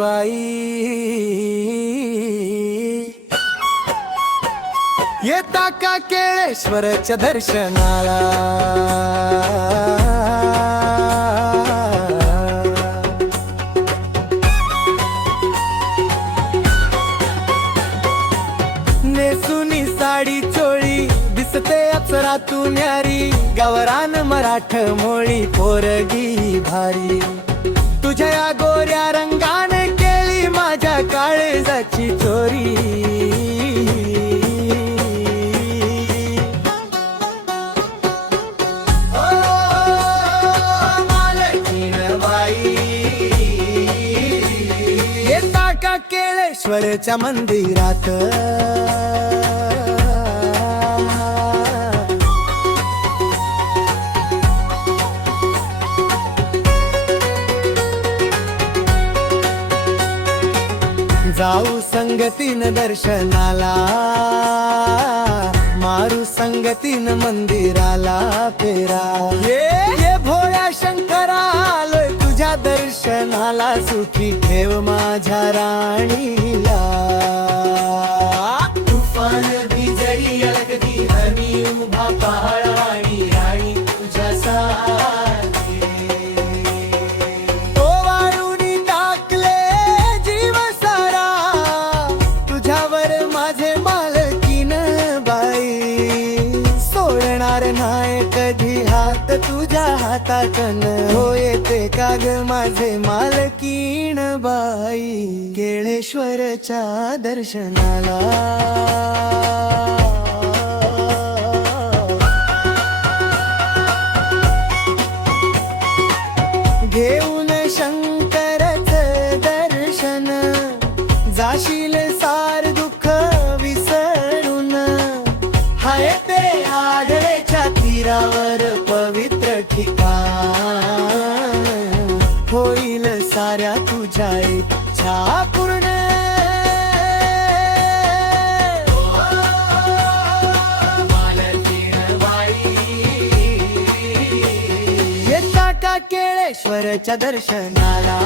बाई, येता का केळेश्वरच्या दर्शनाला? नेसुनी साडी चोळी दिसते अप्सरातून न्यारी, गावरान मराठ मोळी पोरगी भारी. तुझ्या या गोऱ्या रंगाने केली माझ्या काळजाची चोरी. येता का केळेश्वरच्या मंदिरात? जाऊ संगतीन दर्शनाला, मारू संगतीन मंदिराला फेरा. ये भोळ्या शंकरा आलोय तुझ्या दर्शनाला, सुखी ठेव माझ्या राणीला. तुफान बिजली अलगदी हमी उभा पहाडी, राणी तुझ्या साथी. तो वाळूनी टाकले जीव सारा, तुझ्यावर माझे मालकीन बाई. सोडणार नाही कधी हात तुझ्या हाताकन, हो येते का ग माझे मालकीन बाई. केळेश्वरच्या दर्शनाला घेऊन शंकरच दर्शन, जाशील सार दुःख विसरून. हाय ते आढळेच्या तीरावर पवित्र ठिकाण, होईल साऱ्या तुझ्या इच्छा पूर्ण. येता का केळेश्वरच्या दर्शनाला?